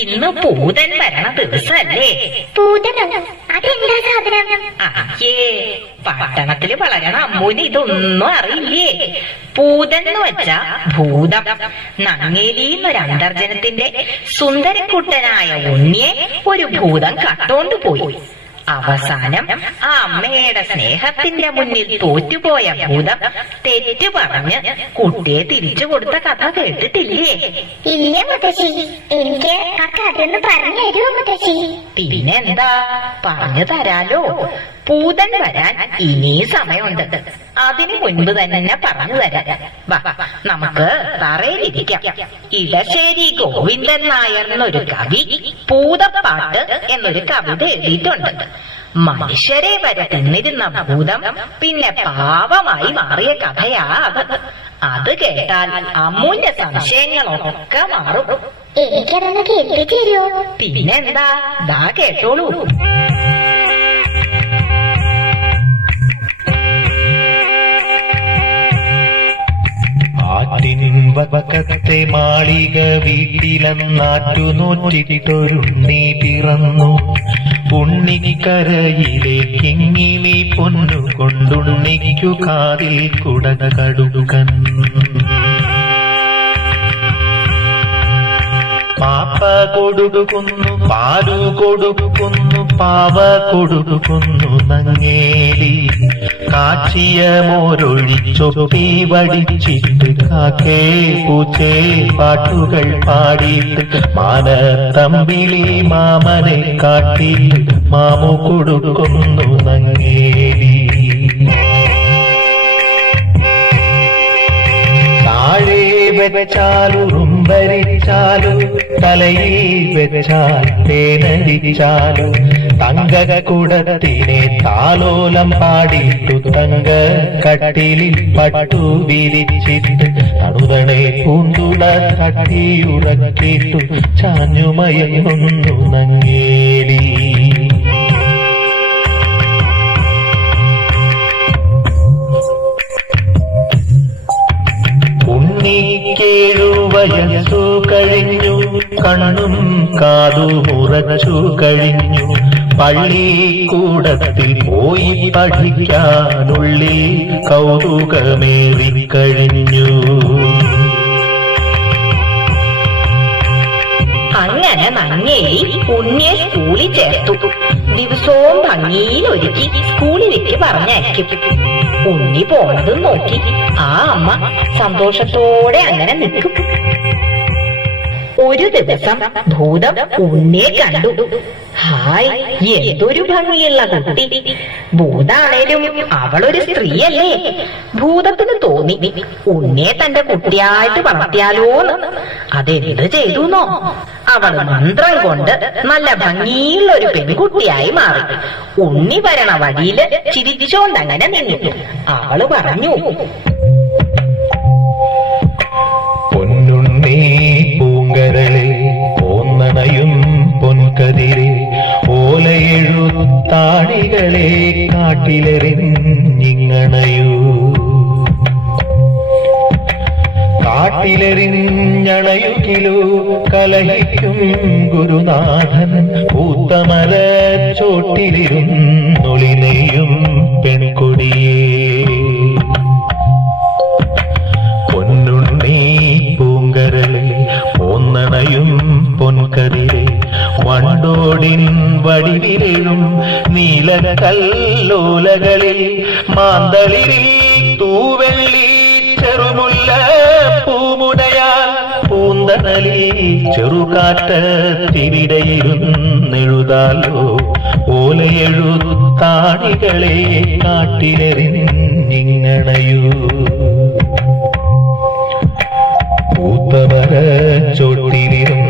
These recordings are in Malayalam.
ഇന്ന് പൂതൻ വരണ ദിവസല്ലേ? പൂതനോ? അതെന്താ സാധനം? അയ്യേ പട്ടണത്തിൽ വളരണ അമ്മൂന് ഇതൊന്നും അറിയില്ലേ? പൂതൻ എന്ന് വെച്ചാ ഭൂതം. നങ്ങേലി എന്നൊരു അന്തർജനത്തിന്റെ സുന്ദരക്കുട്ടനായ ഉണ്ണിയെ ഒരു ഭൂതം കട്ടോണ്ട് പോയി. അവസാനം ആ അമ്മയുടെ സ്നേഹത്തിന്റെ മുന്നിൽ തോറ്റുപോയ ഭൂതം തെറ്റു പറഞ്ഞ് കുട്ടിയെ തിരിച്ചു കൊടുത്ത കഥ കേട്ടിട്ടില്ലേ? ഇല്ല മുത്തശ്ശി? ഒന്ന് പറഞ്ഞു പിന്നെന്താ പറഞ്ഞു തരാലോ. പൂതൻ വരാൻ ഇനി സമയമുണ്ട്. അതിനു മുൻപ് തന്നെ പറഞ്ഞു തരാം. വാ നമുക്ക് തറയിലിരിക്കാം. ഇടശ്ശേരി ഗോവിന്ദൻ നായർ എന്നൊരു കവി പൂതപ്പാട്ട് എന്നൊരു കവിത എഴുതിയിട്ടുണ്ട്. മനുഷ്യരെ വരെ തിന്നിരുന്ന ഭൂതം പിന്നെ പാവമായി മാറിയ കഥയാ അത്. അത് കേട്ടാൽ അമ്മൂന്റെ സംശയങ്ങളൊക്കെ മാറും. എനിക്കതൊന്ന് കേൾപ്പിച്ചു തരുമോ പിന്നെന്താ? ദാ കേട്ടോളൂ. ആറ്റിൻ വക്കത്തെ മാളിക വീട്ടിലെന്നാറ്റു നോറ്റിട്ടൊരുണ്ണി പിറന്നു. ഉണ്ണിക്കരയിലേക്കിങ്ങിനി പൊന്നു കൊണ്ടുണ്ണിക്കു കാതിൽ കുടക പാപ്പ കൊടുക്കുന്നു പാലു കൊടുക്കുന്നു പാവ കൊടുക്കുന്നു നങ്ങേലി. കാച്ചിയ മോരൊഴിച്ചൊപ്പി വടിച്ചിട്ട് കാക്കേ പൂച്ചേ പാട്ടുകൾ പാടിയിട്ട് മാനത്തമ്പിളി മാമനെ കാട്ടിയിട്ട് മാമു കൊടുക്കുന്നു നങ്ങേലി. താഴെ വെച്ചാലു റുമ്പരിച്ചാലു തലയിൽ വെച്ചാൽ തേനടിച്ചാലും തങ്ക കുടത്തിനെ താലോലം പാടിട്ടു തങ്ക കട്ടിലിൽ പട്ടു വിരിച്ചിട്ട് തണുതണെ പൂന്തുട തട്ടിയുറക്കിട്ടു ചാഞ്ഞുമയങ്ങുന്നു നങ്ങേലി കണ്ണും കാതു മുറച്ചു കഴിഞ്ഞു. പള്ളിക്കൂടത്തിൽ പോയി പഠിക്കാനുള്ളിൽ കൗതുകമേറി കഴിഞ്ഞു. അങ്ങനെ നങ്ങേലി ഉണ്ണിയെ സ്കൂളിൽ ചേർത്തു. ദിവസവും ഭംഗിയിൽ ഒരുക്കി സ്കൂളിലേക്ക് പറഞ്ഞയക്കും. ഉണ്ണി പോണതും നോക്കി. ആ അമ്മ സന്തോഷത്തോടെ അങ്ങനെ നിൽക്കും. ഒരു ദിവസം ഭൂതം ഉണ്ണിയെ കണ്ടു. ഹായ് എന്തൊരു ഭംഗിയുള്ള കുട്ടി. ഭൂതാണേലും അവളൊരു സ്ത്രീയല്ലേ. ഭൂതത്തിന് തോന്നി ഉണ്ണിയെ തന്റെ കുട്ടിയായിട്ട് വളർത്തിയാലോന്ന്. അതെന്ത് ചെയ്തുന്നോ? അവൾ മന്ത്രം കൊണ്ട് നല്ല ഭംഗിയുള്ള ഒരു പെൺകുട്ടിയായി മാറി. ഉണ്ണി വരണ വഴിയിൽ ചിരിച്ചോണ്ടങ്ങനെ നിന്നു അവൾ പറഞ്ഞു പൂങ്കരളെ പോന്നണയും പൊൻകതിരെ ഓലയെഴുത്താണികളെ കാട്ടിലെറിഞ്ഞിങ്ങണയൂ. കാട്ടിലെറിഞ്ഞണയുകിലോ കലഹിക്കും ഗുരുനാഥൻ. പൂത്തമര ചോട്ടിലിരുന്നൊളിനെയും പെൺകൊടിയേ. പൊൻകതിരെ വണ്ടോടിൻ വടിവിലും നീലകല്ലോലകളിൽ മാന്തളിൽ തൂവെള്ളി ചെറുമുല്ല പൂമുനയാൽ പൂന്തണലി ചെറുകാട്ട് തിരിടയിരുന്നെഴുതാലോ ഓലയെഴുത്താണികളെ കാട്ടിലെറിഞ്ഞിങ്ങണയൂ പൂത്തമര ചോട്ടിലിരും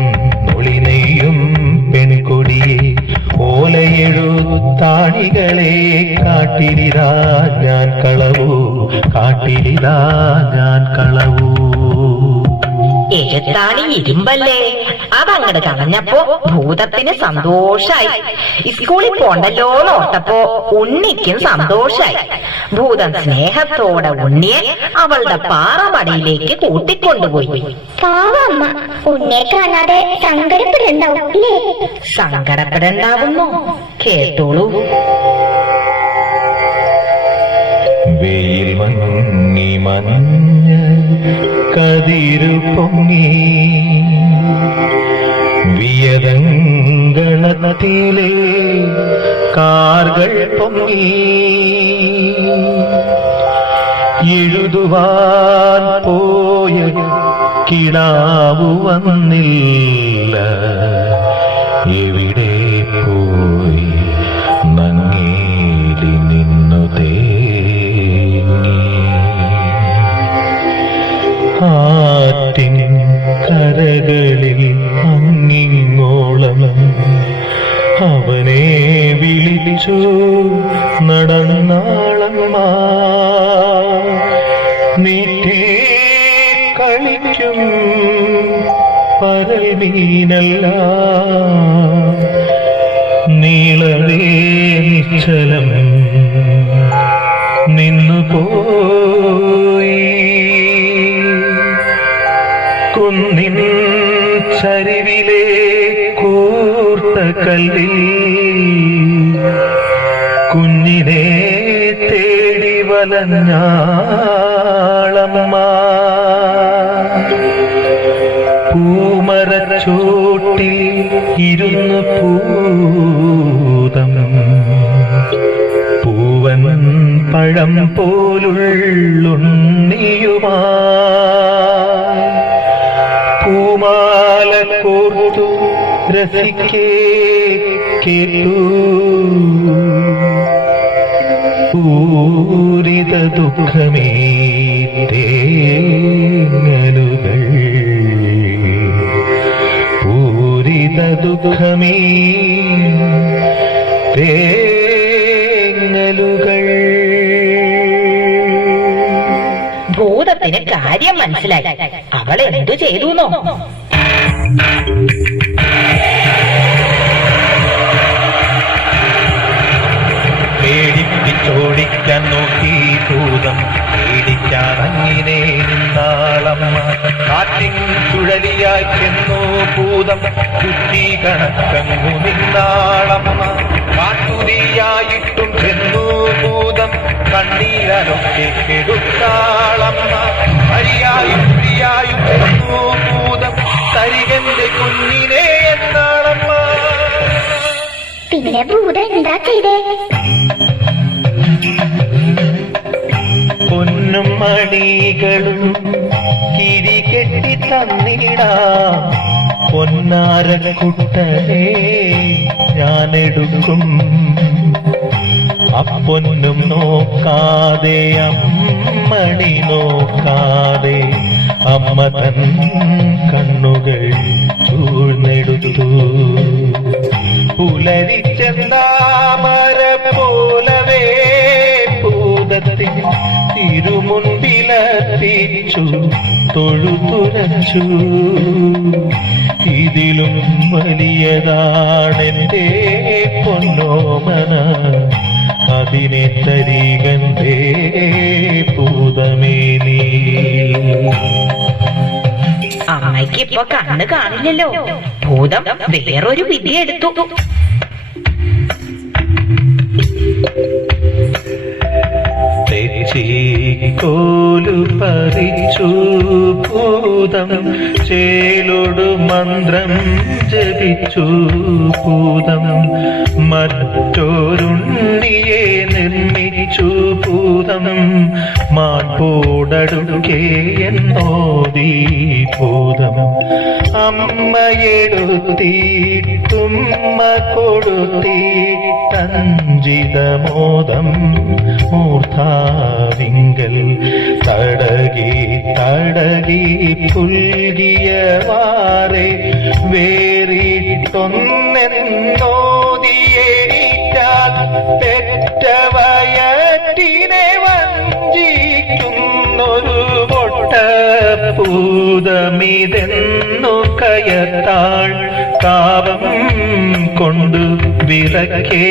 ഓലയെഴുത്താണികളെ കാട്ടിലിതാ ഞാൻ കളവൂ കാട്ടിലിതാ ഞാൻ കളവൂ. എഴുത്താണി ഇരുമ്പല്ലേ? അതങ്ങട് കളഞ്ഞപ്പോ ഭൂതത്തിന് സന്തോഷായി. സ്കൂളിൽ പോണ്ടല്ലോ ഓർത്തപ്പോ ഉണ്ണിക്കും സന്തോഷായി. ഭൂതം സ്നേഹത്തോടെ ഉണ്ണിയെ അവളുടെ പാറമടയിലേക്ക് കൂട്ടിക്കൊണ്ടുപോയി. പാവമ്മ ഉണ്ണിയെ കാണാതെ സങ്കടപ്പെടുണ്ടാവും കേട്ടോളൂ. വെയിൽ മഞ്ഞ കതിരു പൊങ്ങി. വിയതങ്ങളത്തിലെ കാർകൾ പൊങ്ങി. എഴുതുവാൻ പോയ കിടാവു വന്നില്ല. എവിടെ നടന്നാളമ്മ നീറ്റേ കളിക്കും പരൽ മീനല്ല. നീളവേ നിശ്ചലം നിന്നു പോയി കുന്നിൻ ചരിവിലെ കൂർത്ത കല്ലിൽ വലഞ്ഞാളമ്മ പൂമരച്ചൂട്ടിൽ ഇരുന്ന് പൂതം പൂവൻ പഴം പോലുള്ളുണ്ണിയുമാ. പൂമാല കോർത്തു രസിക്കേ കേട്ടു. പൂരിത ദുഃഖമേ തേങ്ങലുകൾ പൂരിത ദുഃഖമേ തേങ്ങലുകൾ. ഭൂതത്തിന് കാര്യം മനസ്സിലായി. അവൾ എന്തു ചെയ്തുന്നോ? പേടിപ്പിച്ചോടിക്കാൻ നോക്കി. ഭൂതം പേടിക്കാറങ്ങിനെ നിന്നാളമ്മ കാറ്റിൻ ചുഴലിയായി ഭൂതം ചുറ്റി കണക്കങ്ങു നിന്നാളമ്മ. കാട്ടുതീയായിട്ടും ചെന്നു ഭൂതം കണ്ണീരലൊക്കെ കെടുത്താളമ്മ. അരിയായും കുടിയായി ഭൂതം തരികന്റെ കുഞ്ഞിനെ എന്നാളമ്മ. പിന്നെ ഭൂതം എന്താ ചെയ്തേ? പൊന്നും മണികളും കിരി കിരികെട്ടി തന്നിടാം. പൊന്നാരക്കുട്ടനെ ഞാനെടുക്കും. അപ്പൊന്നും നോക്കാതെ അമ്മണി നോക്കാതെ അമ്മ തൻ കണ്ണുകൾ ചൂഴ്ന്നെടുത്തു. പുലരിച്ചെന്താമര തിരുമുൻപിലത്തിച്ചു തൊഴുതുരച്ചു. ഇതിലും വലിയതാണെന്റെ പൊന്നോമന അതിനെ തരികന്തേ പൂതമേനി അമ്മയ്ക്ക് ഇപ്പൊ കണ്ണ് കാണില്ലല്ലോ. ഭൂതം വേറൊരു വിധി എടുത്തു. ഭൂതം ചേലൊടു മന്ത്രം ജപിച്ചു ഭൂതം. മറ്റൊരുണ്ണിയെ നിർമ്മിച്ചു ഭൂതം. മാൺപോടടുക്കേ എന്നോദീ ഭൂതം അമ്മയെടുത്തിട്ടുമ്മ കൊടുത്തീട്ടഞ്ചിതമോദം. മൂർധാവിങ്കൽ തടകി തടകി പുൽകിയ വാറെ വേറിട്ടൊന്നെന്നോദിയേറ്റാൽ പെറ്റ വയറ്റിനെ വഞ്ചിക്കുന്നൊരു പൊട്ട പൂതമിതെന്നു കയത്താൾ താപം കൊണ്ട് വിറക്കേ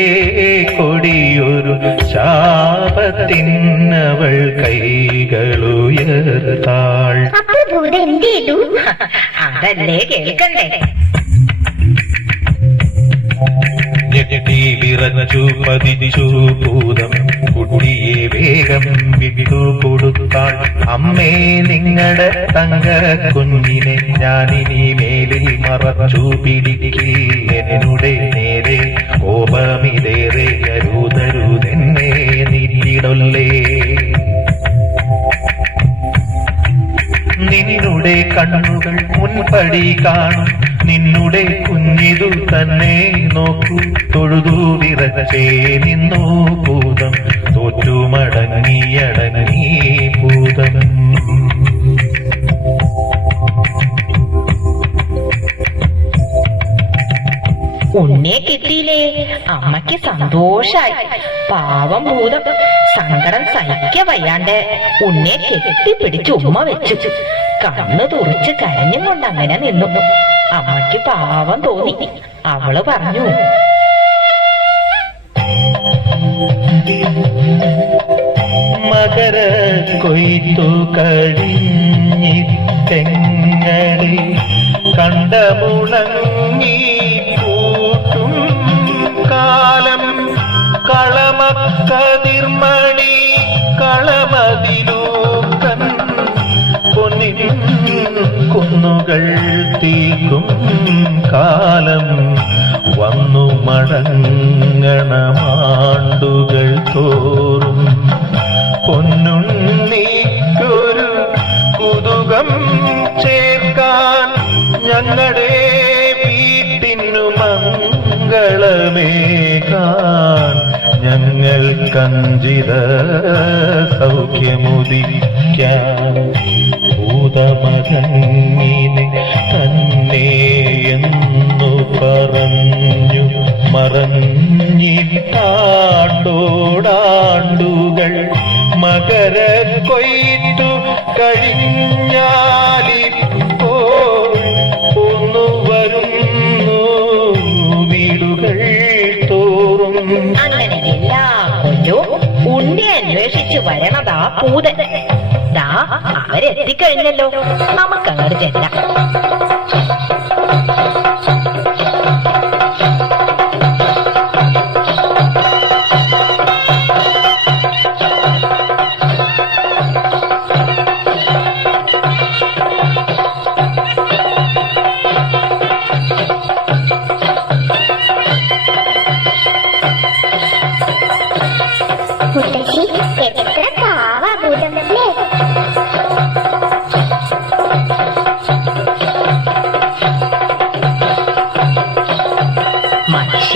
കൊടിയൊരു ശാപത്തിന്നവൾ കൈകളുയർത്താൾ. അപ്പൊ ഭൂത എന്ത് ചെയ്തു? അതല്ലേ കേൾക്കണ്ടേ? ഞെട്ടി വിറച്ചു പതിച്ചു ഭൂതം. കുട്ടിയെ വേഗം വിട്ടു കൊടുത്താൾ അമ്മേ നിങ്ങളുടെ തങ്ക കുഞ്ഞിനെ ഞാനിനി മേലിൽ മറച്ചു പിടിക്കില്ലെന്നുടെ നേരെ. കോപമിലേറെ കരുതരുതെന്നെ നീട്ടിടൊല്ലേ നിന്നുടെ കണ്ണുകൾ മുൻപടി കാണും. നിന്നുടെ കുഞ്ഞിതു തന്നെ നോക്കൂ. തൊഴുതു വിറച്ചേ നിന്നു ഭൂതം. തോറ്റു മടങ്ങിയടങ്ങി ഭൂതം. ഉണ്ണിയെ കിട്ടിയില്ലേ? അമ്മയ്ക്ക് സന്തോഷായി. പാവം ഭൂതം. സങ്കടം സഹിക്ക വയ്യാണ്ട് ഉണ്ണെ കെട്ടിപ്പിടിച്ച് ഉമ്മ വെച്ചു. കണ്ണു തുറച്ച് കരഞ്ഞും കൊണ്ട് അങ്ങനെ നിന്നു. അമ്മയ്ക്ക് പാവം തോന്നി. അവൾ പറഞ്ഞു മകര കൊയ്ത്തു കഴിഞ്ഞിത്തെങ്ങളിൽ കണ്ടമുണങ്ങി പൂട്ടും കാലം. കളമക്കതിർമണി കളമതിലൂക്കൻ. പൊന്നിൻ കുന്നുകൾ തീക്കും കാലം. വന്നു മടങ്ങണമാണ്ടുകൾ തോറും പൊന്നുണ്ണിക്കൊരു കുതുകം ചേർക്കാൻ ഞങ്ങളുടെ വീട്ടിനു മംഗളമേകാൻ ഞങ്ങൾ കഞ്ചിത സൗഖ്യമുദിക്കാൻ ഭൂതമകങ്ങിനെ തന്നെ എന്നു പറഞ്ഞു മറഞ്ഞിട്ടാണ്ടോടാണ്ടുകൾ മകര കൊയ്ത്തു കഴിഞ്ഞാലി ഒന്നു വരുന്നു വീടുകൾ തോറും. ഉണ്ണി അന്വേഷിച്ചു വരണതാ പൂതൻ. അവരെത്തിക്കഴിഞ്ഞല്ലോ. നമുക്കങ്ങോട്ട് ചെല്ലാം.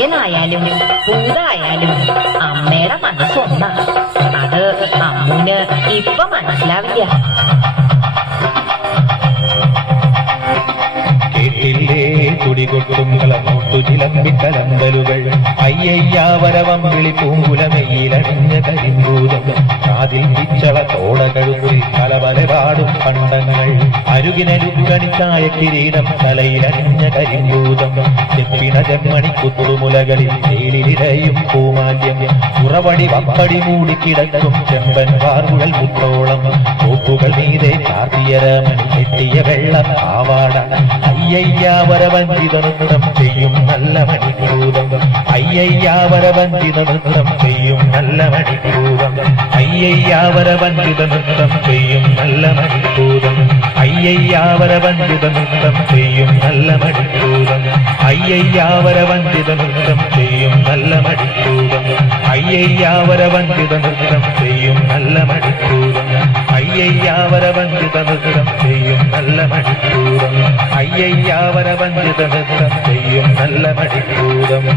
മനുഷ്യനായാലും ഭൂതായാലും അമ്മയുടെ മനസ്സൊന്നാ. അത് അമ്മൂന് ഇപ്പൊ മനസ്സിലാവില്ല. കേട്ടില്ലേ? തുടികൊട്ടും കളമോട്ടു ചിലമ്പിക്കലന്തലുകൾ അയ്യയ്യാവരവം വിളി പൂങ്കുലമെയിലണിഞ്ഞ കരിമ്പൂതം കാതിൽ പിച്ചള തോടകഴുത്തിൽ കലവലപാടും പണ്ടങ്ങൾ. അരുകിനരുക്കണിച്ചായ കിരീടം തലയിലണിഞ്ഞ കരിമ്പൂതം. ചെപ്പിണ ചെമ്മണി കുത്തുമുലകളിൽ തേലിലിരയും പൂമാല്യം. ഉറവടി വപ്പടി മൂടിക്കിടക്കും ചെമ്പൻ വാർവുകൾ മുത്തോളം. തോപ്പുകൾ നീതെ ചാർത്തിയരമണി എത്തിയ വെള്ള പാവാട മണിഭൂതം നൃത്തം ചെയ്യും നല്ല ஐயையாவர வந்தித நுத்தம் செய்யும் நல்ல மணிப்பூதம். ஐயையாவர வந்தித நுத்தம் செய்யும் நல்ல மணிப்பூதம். ஐயையாவர வந்தித நுத்தம் செய்யும் நல்ல மணிப்பூதம். ஐயையாவர வந்தித நுத்தம் செய்யும் நல்ல மணிப்பூதம். ஐயையாவர வந்தித நுத்தம் செய்யும் நல்ல மணிப்பூதம். ஐயையாவர வந்தித செய்யும் நல்ல மணிப்பூதம்.